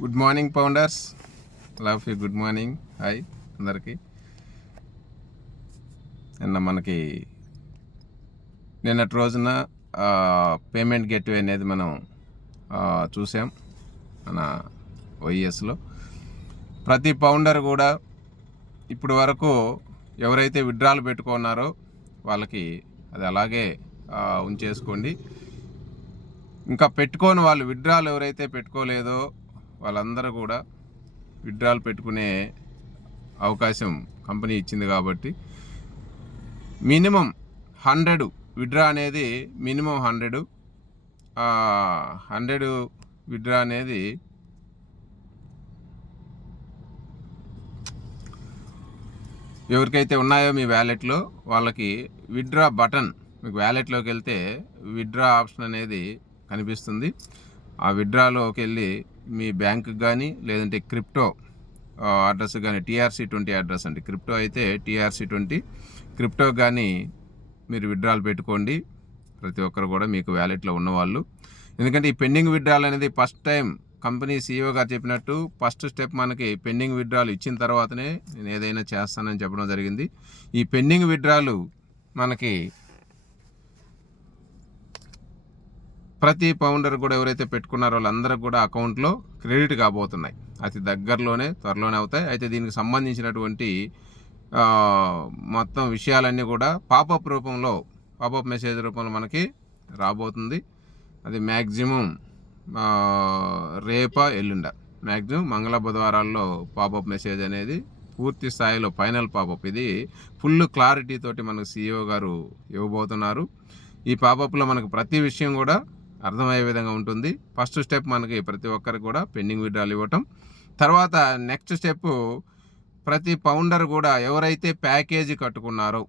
Good morning founders, love you. Good morning, hi అందరికీ. నిన్నటి రోజున పేమెంట్ గేట్వే అనేది మనం చూసాం మన వైఎస్లో. ప్రతి ఫౌండర్ కూడా ఇప్పటి వరకు ఎవరైతే విత్డ్రాలు పెట్టుకున్నారో వాళ్ళకి అది అలాగే ఉంచేసుకోండి. ఇంకా పెట్టుకోని వాళ్ళు, విత్డ్రాలు ఎవరైతే పెట్టుకోలేదో వాళ్ళందరూ కూడా విత్డ్రాలు పెట్టుకునే అవకాశం కంపెనీ ఇచ్చింది కాబట్టి మినిమం 100 విత్డ్రా అనేది మినిమం 100 విత్డ్రా అనేది ఎవరికైతే ఉన్నాయో మీ వ్యాలెట్లో వాళ్ళకి విత్డ్రా బటన్, మీకు వ్యాలెట్లోకి వెళ్తే విత్డ్రా ఆప్షన్ అనేది కనిపిస్తుంది. ఆ విత్డ్రాలోకి వెళ్ళి మీ బ్యాంకుకి కానీ లేదంటే క్రిప్టో అడ్రస్ కానీ, TRC20 అడ్రస్ అండి. క్రిప్టో అయితే TRC20 క్రిప్టో కానీ మీరు విత్డ్రాలు పెట్టుకోండి, ప్రతి ఒక్కరు కూడా మీకు వ్యాలెట్లో ఉన్నవాళ్ళు. ఎందుకంటే ఈ పెండింగ్ విత్డ్రాల్ అనేది ఫస్ట్ టైం కంపెనీ CEO గారు చెప్పినట్టు ఫస్ట్ స్టెప్ మనకి పెండింగ్ విత్డ్రాల్ ఇచ్చిన తర్వాతనే నేను ఏదైనా చేస్తానని చెప్పడం జరిగింది. ఈ పెండింగ్ విత్డ్రాలు మనకి ప్రతి ఫౌండర్ కూడా ఎవరైతే పెట్టుకున్నారో వాళ్ళందరూ కూడా అకౌంట్లో క్రెడిట్ కాబోతున్నాయి. అతి త్వరలోనే అవుతాయి. అయితే దీనికి సంబంధించినటువంటి మొత్తం విషయాలన్నీ కూడా పాపప్ మెసేజ్ రూపంలో మనకి రాబోతుంది. అది మ్యాక్సిమం రేపా ఎల్లుండ, మ్యాక్సిమం మంగళ బుధవారాల్లో పాపప్ మెసేజ్ అనేది పూర్తి స్థాయిలో ఫైనల్ పాపప్. ఇది ఫుల్ క్లారిటీ తోటి మనకు CEO గారు ఇవ్వబోతున్నారు. ఈ పాపప్లో మనకు ప్రతి విషయం కూడా అర్థమయ్యే విధంగా ఉంటుంది. ఫస్ట్ స్టెప్ మనకి ప్రతి ఒక్కరికి కూడా పెండింగ్ విత్డ్రాల్ ఇవ్వటం. తర్వాత నెక్స్ట్ స్టెప్ ప్రతి ఫౌండర్ కూడా ఎవరైతే ప్యాకేజీ కట్టుకున్నారో,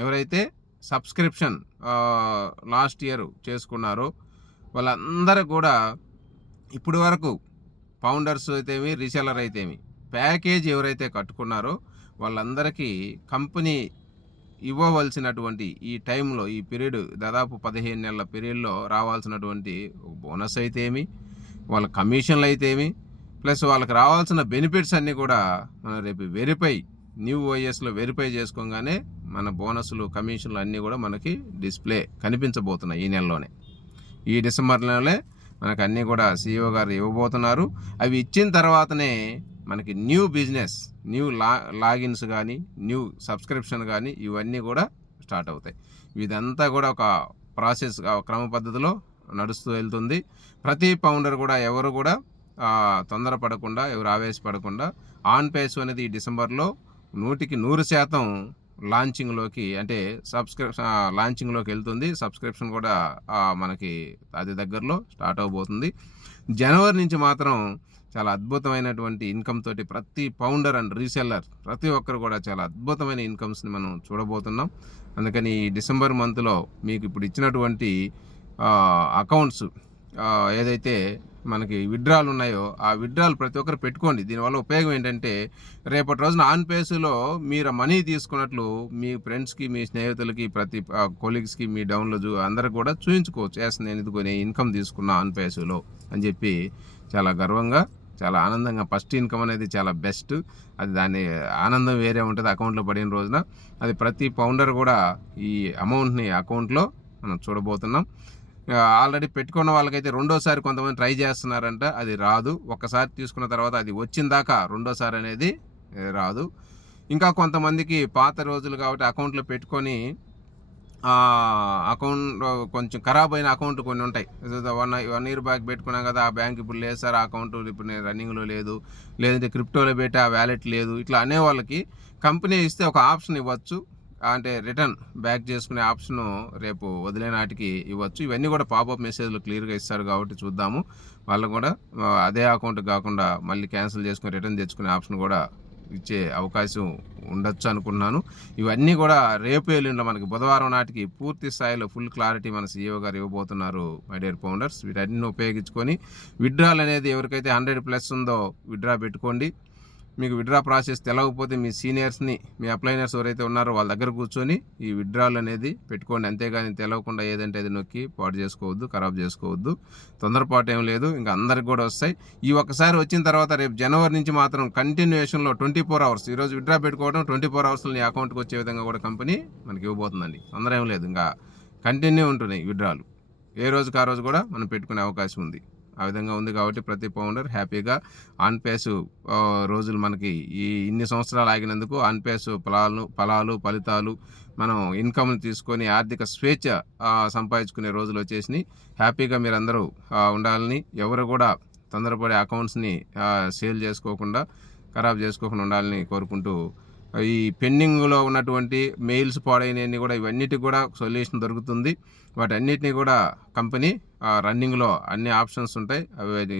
ఎవరైతే సబ్స్క్రిప్షన్ లాస్ట్ ఇయర్ చేసుకున్నారో వాళ్ళందరూ కూడా ఇప్పుడు వరకు ఫౌండర్స్ అయితేమి, రీసెలర్ అయితేమి, ప్యాకేజ్ ఎవరైతే కట్టుకున్నారో వాళ్ళందరికీ కంపెనీ ఇవ్వవలసినటువంటి ఈ టైంలో, ఈ పీరియడ్ దాదాపు 15 నెలల పీరియడ్లో రావాల్సినటువంటి బోనస్ అయితేమి, వాళ్ళ కమిషన్లు అయితేమి, ప్లస్ వాళ్ళకి రావాల్సిన బెనిఫిట్స్ అన్నీ కూడా మనం రేపు న్యూ OSలో వెరిఫై చేసుకోగానే మన బోనస్లు, కమిషన్లు అన్నీ కూడా మనకి డిస్ప్లే కనిపించబోతున్నాయి. ఈ నెలలోనే, ఈ డిసెంబర్ నెలలోనే మనకు అన్నీ కూడా CEO గారు ఇవ్వబోతున్నారు. అవి ఇచ్చిన తర్వాతనే మనకి న్యూ బిజినెస్, న్యూ లాగిన్స్ కానీ, న్యూ సబ్స్క్రిప్షన్ కానీ ఇవన్నీ కూడా స్టార్ట్ అవుతాయి. ఇదంతా కూడా ఒక ప్రాసెస్, క్రమ పద్ధతిలో నడుస్తూ వెళ్తుంది. ప్రతి ఫౌండర్ కూడా ఎవరు కూడా తొందరపడకుండా, ఎవరు ఆవేశపడకుండా, ఆన్ పేస్ అనేది ఈ డిసెంబర్లో 100% లాంచింగ్లోకి, అంటే లాంచింగ్లోకి వెళ్తుంది. సబ్స్క్రిప్షన్ కూడా మనకి అది దగ్గరలో స్టార్ట్ అవబోతుంది. జనవరి నుంచి మాత్రం చాలా అద్భుతమైనటువంటి ఇన్కమ్ తోటి ప్రతి ఫౌండర్ అండ్ రీసెల్లర్ ప్రతి ఒక్కరు కూడా చాలా అద్భుతమైన ఇన్కమ్స్ని మనం చూడబోతున్నాం. అందుకని ఈ డిసెంబర్ మంత్లో మీకు ఇప్పుడు ఇచ్చినటువంటి అకౌంట్స్ ఏదైతే మనకి విత్డ్రాలు ఉన్నాయో ఆ విత్డ్రాలు ప్రతి ఒక్కరు పెట్టుకోండి. దీనివల్ల ఉపయోగం ఏంటంటే రేపటి రోజున ఆన్ పేస్లో మీరు మనీ తీసుకున్నట్లు మీ ఫ్రెండ్స్కి, మీ స్నేహితులకి, ప్రతి కొలీగ్స్కి, మీ డౌన్లో అందరికి కూడా చూపించుకోవచ్చు. నేను ఇదిగోని ఇన్కమ్ తీసుకున్నా ఆన్ పేస్లో అని చెప్పి చాలా గర్వంగా, చాలా ఆనందంగా. ఫస్ట్ ఇన్కమ్ అనేది చాలా బెస్ట్. అది దాని ఆనందం వేరే ఉంటుంది అకౌంట్లో పడిన రోజున. అది ప్రతి ఫౌండర్ కూడా ఈ అమౌంట్ని అకౌంట్లో మనం చూడబోతున్నాం. ఆల్రెడీ పెట్టుకున్న వాళ్ళకైతే రెండోసారి కొంతమంది ట్రై చేస్తున్నారంట, అది రాదు. ఒక్కసారి తీసుకున్న తర్వాత అది వచ్చిన దాకా రెండోసారి అనేది రాదు. ఇంకా కొంతమందికి పాత రోజులు కాబట్టి అకౌంట్లో పెట్టుకొని అకౌంట్ కొంచెం ఖరాబ్ అయిన అకౌంట్ కొన్ని ఉంటాయి. 1 year బ్యాక్ పెట్టుకున్నాం కదా, ఆ బ్యాంక్ ఇప్పుడు లేదు సార్, ఆ అకౌంట్ ఇప్పుడు నేను రన్నింగ్లో లేదు, లేదంటే క్రిప్టోలో పెట్టి ఆ వ్యాలెట్ లేదు, ఇట్లా అనే వాళ్ళకి కంపెనీ ఇస్తే ఒక ఆప్షన్ ఇవ్వచ్చు. అంటే రిటర్న్ బ్యాక్ చేసుకునే ఆప్షన్ రేపు వదిలే నాటికి ఇవ్వచ్చు. ఇవన్నీ కూడా పాపప్ మెసేజ్లు క్లియర్గా ఇస్తారు కాబట్టి చూద్దాము. వాళ్ళు కూడా అదే అకౌంట్ కాకుండా మళ్ళీ క్యాన్సిల్ చేసుకుని రిటర్న్ తెచ్చుకునే ఆప్షన్ కూడా ఇచ్చే అవకాశం ఉండొచ్చు అనుకున్నాను. ఇవన్నీ కూడా రేపు ఎల్లుండిలో మనకి బుధవారం నాటికి పూర్తి స్థాయిలో ఫుల్ క్లారిటీ మన CEO గారు ఇవ్వబోతున్నారు. మై డియర్ ఫౌండర్స్, వీటన్ని ఉపయోగించుకొని విత్డ్రాల్ అనేది ఎవరికైతే 100+ ఉందో విత్డ్రా పెట్టుకోండి. మీకు విత్డ్రా ప్రాసెస్ తెలవకపోతే మీ సీనియర్స్ని, మీ అప్లైనర్స్ ఎవరైతే ఉన్నారో వాళ్ళ దగ్గర కూర్చొని ఈ విత్డ్రాల్ అనేది పెట్టుకోండి. అంతేగాని తెలవకుండా ఏదంటే అది నొక్కి పాడు చేసుకోవద్దు, ఖరాబ్ చేసుకోవద్దు. తొందరపాటు ఏం లేదు, ఇంకా అందరికి కూడా వస్తాయి. ఈ ఒక్కసారి వచ్చిన తర్వాత రేపు జనవరి నుంచి మాత్రం కంటిన్యూషన్లో 24 అవర్స్, ఈరోజు విత్డ్రా పెట్టుకోవడం 24 అవర్స్లో నీ అకౌంట్కి వచ్చే విధంగా కూడా కంపెనీ మనకి ఇవ్వబోతుందండి. తొందర ఏం లేదు, ఇంకా కంటిన్యూ ఉంటున్నాయి విత్డ్రాలు. ఏ రోజుకి ఆ రోజు కూడా మనం పెట్టుకునే అవకాశం ఉంది. ఆ విధంగా ఉంది కాబట్టి ప్రతి ఫౌండర్ హ్యాపీగా ఆన్ పేస్ రోజులు మనకి ఈ ఇన్ని సంవత్సరాలు ఆగినందుకు ఆన్ పేస్ ఫలాలు ఫలితాలు మనం ఇన్కమ్ని తీసుకొని ఆర్థిక స్వేచ్ఛ సంపాదించుకునే రోజులు వచ్చేసినాయి. హ్యాపీగా మీరందరూ ఉండాలని, ఎవరు కూడా తొందరపడే అకౌంట్స్ని సేల్ చేసుకోకుండా, ఖరాబ్ చేసుకోకుండా ఉండాలని కోరుకుంటూ, ఈ పెండింగ్లో ఉన్నటువంటి మెయిల్స్ పాడైనవన్నీ కూడా ఇవన్నిటికి కూడా సొల్యూషన్ దొరుకుతుంది. వాటన్నిటిని కూడా కంపెనీ రన్నింగ్లో అన్ని ఆప్షన్స్ ఉంటాయి. అవి